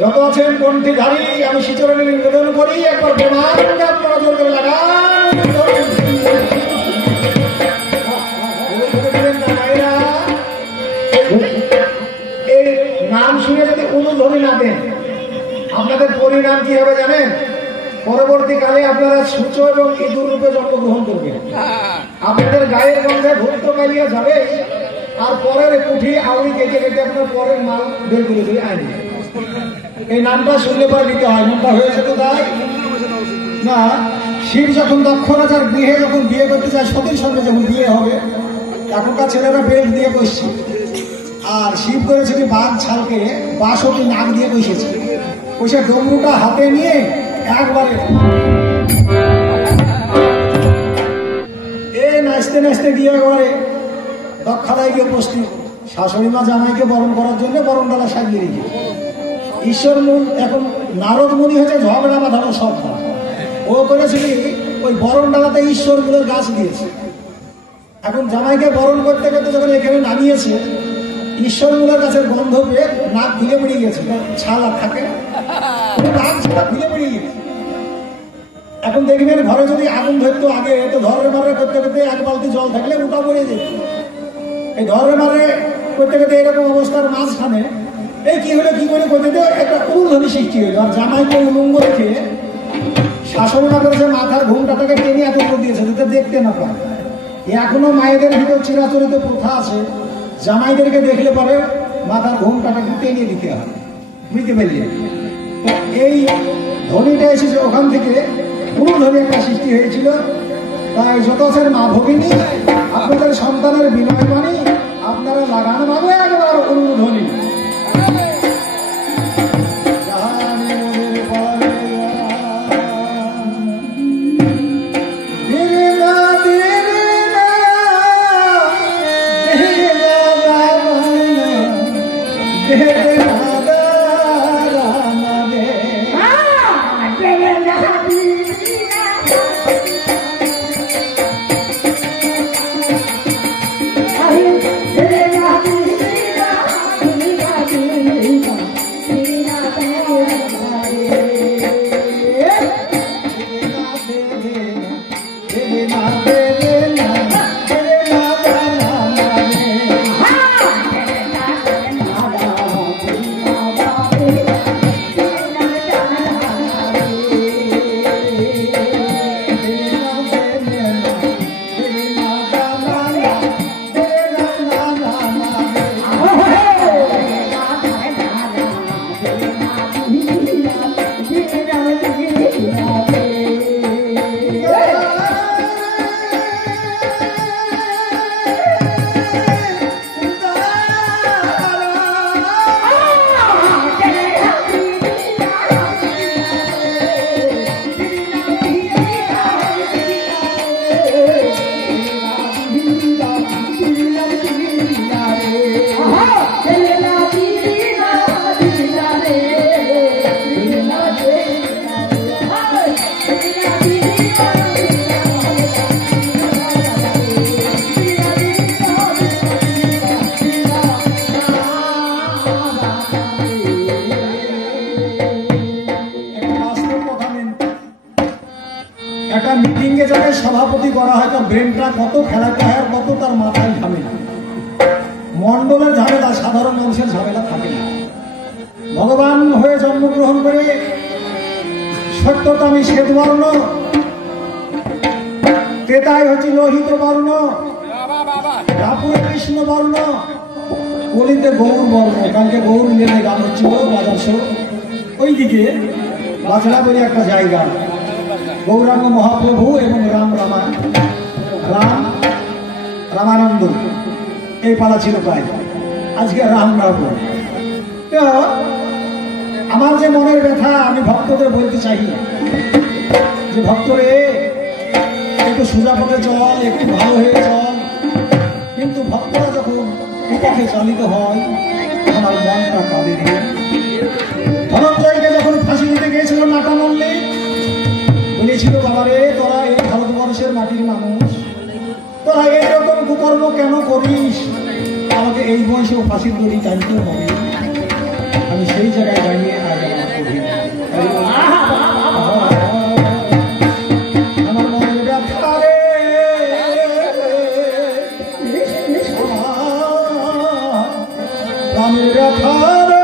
যত আছেন কণ্ঠীধারী আমি শ্রীচরণে নিবেদন করি একবার প্রেমানন্দে আপনারা জোর করে লাগান। এই নাম শুনে যদি অনুধ্বনি না দেন আপনাদের পরিণাম কি হবে জানেন? পরবর্তীকালে আপনারা সূচ এবং ইঁদুর রূপে জন্মগ্রহণ করবেন। আপনাদের গায়ের গন্ধে ভূত কালিয়া যাবে, আর পরের পুঁঠি আউড়ি কেটে কেটে আপনার পরের মাল বের করে দেবে আইনি। এই নামটা শুনলে পরে নিতে হয়। নামটা হয়েছে তো তাই না? শিব যখন দক্ষ রাজার গৃহে যখন বিয়ে করতে চায়, সতীর সঙ্গে যখন বিয়ে হবে, এখনকার ছেলেরা বেল্ট দিয়ে বসছে, আর শিব করেছে কি বাঘ ছালকে বাঁশটি নাক দিয়ে বসেছে। বসে ডমরুটা হাতে নিয়ে একবারে এই নাচতে নাচতে গিয়ে একবারে দক্ষাদায় গিয়ে উপস্থিত। শাশুড়ি মা জামাইকে বরণ করার জন্য বরণডালা সাজিয়ে রেখে ঈশ্বর মুন এখন নারদ মুনি হয়েছে ঝগড়া বাঁধানো সব। ও করেছিল ওই বরণ ডালাতে ঈশ্বর মুলের গাছ দিয়েছে। এখন জামাইকে বরণ করতে করতে যখন এখানে নামিয়েছে, ঈশ্বর মুলের গাছের গন্ধ পেয়ে নাক খুলে বেরিয়ে গেছে। ছাল আর থাকে নাক ছাড়া খুলে বেরিয়ে গেছে। এখন দেখবেন ঘরে যদি আগুন ধরতো আগে, তো ধরে মারে করতে করতে এক বালতি জল থাকলে উঠা পড়ে যেত। এই ধরে মারে করতে করতে এরকম অবস্থার মাঝখানে এই কি হলো কি করে করতে একটা উলুধ্বনি সৃষ্টি হইল। আর জামাইকে উলঙ্গ রেখে শাশুড়ি মা করেছে মাথার ঘুমটাকে টেনে এত করে দিয়েছে যাতে দেখতে না পায়। এখনো মায়েদের ভিতর চিরাচরিত প্রথা আছে, জামাইদেরকে দেখলে পরে মাথার ঘুমটাকে টেনে দিতে হয়, বুঝতে পারলি? তো এই ধ্বনিটা এসেছে ওখান থেকে, উলুধ্বনি একটা সৃষ্টি হয়েছিল। তাই যত আছেন মা ভগিনী, আপনাদের সন্তানের বিনয় বাণী আপনারা লাগানো ভাবে একবার উলুধ্বনি। সভাপতি করা হয়, তার ব্রেনটা কত খেলাতে হয় আর কত তার মাথায় ঝামেলা। মন্ডলের ঝামেলা সাধারণ মানুষের ঝামেলা থাকে না। ভগবান হয়ে জন্মগ্রহণ করে সত্যকামী শ্বেত বর্ণ, ক্রেতায় হচ্ছে লোহিত বর্ণ, কাপুরে কৃষ্ণ বর্ণ, কলিতে গৌর বর্ণ। কালকে গৌর লেনে গান হচ্ছিল বাজারশো ওইদিকে বাছড়া বলে একটা জায়গা, গৌরাঙ্গ মহাপ্রভু এবং রামানন্দ এই পালা ছিল প্রায়। আজকে রাম রাবণ। তো আমার যে মনের ব্যথা আমি ভক্তদের বলতে চাই যে ভক্তরে একটু সোজা পথে চল, একটু ভালো হয়ে চল। কিন্তু ভক্তরা যখন পথে চালিত হয় তখন আর মনটা কাঁদে। ধনঞ্জয়কে যখন ফাঁসি দিতে গিয়েছিল নাটা মল্লিক বলেছিল, বাবারে তোরা এই ভারতবর্ষের মাটির মানুষ, তোরা এইরকম কুকর্ম কেন করিস? আমাকে এই বয়সেও ফাঁসির দড়ি টানতে হবে। আমি সেই জায়গায় দাঁড়িয়ে আমার মনের ব্যথা রে প্রাণের ব্যথা রে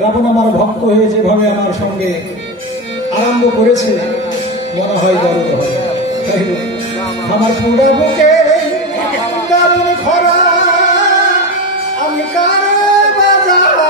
রাবণ আমার ভক্ত হয়ে যেভাবে আমার সঙ্গে আরম্ভ করেছে মনে হয় দরদ হবে। আমার পুরা বুকে দারুণ খরা আমি কারে বাজাবো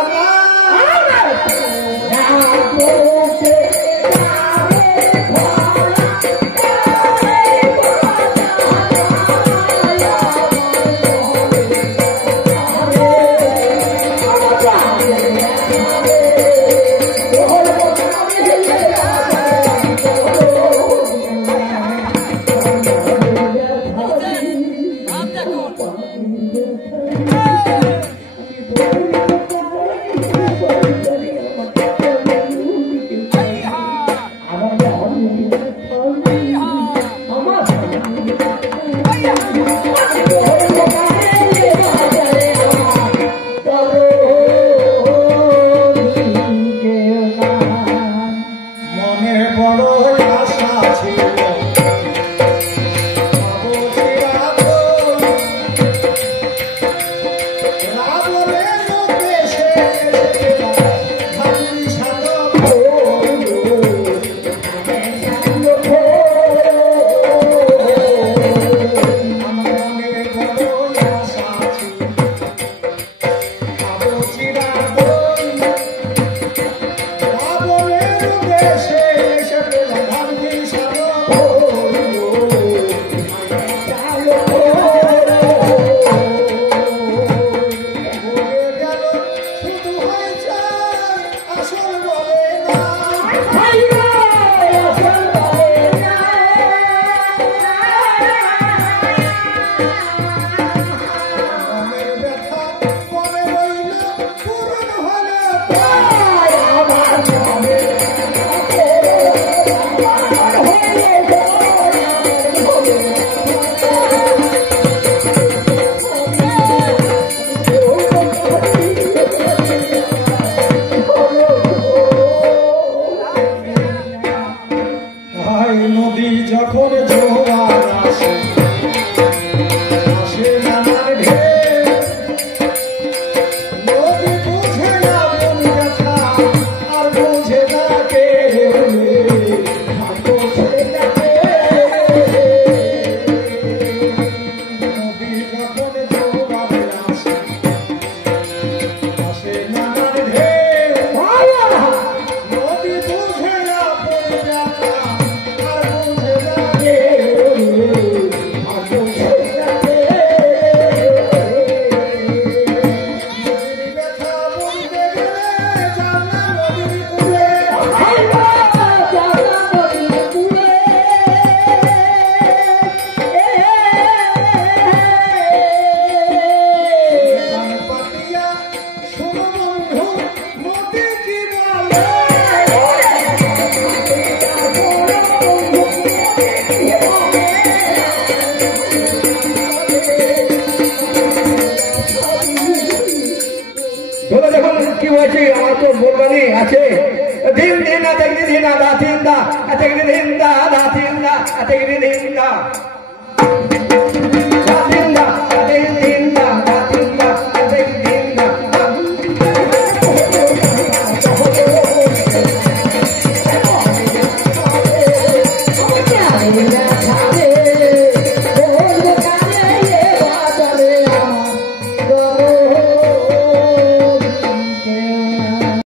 ধিনা তেগনি ধিনা দাথিন্দা তেগনি ধিন্দা দাথিন্দা তেগনি ধিন্দা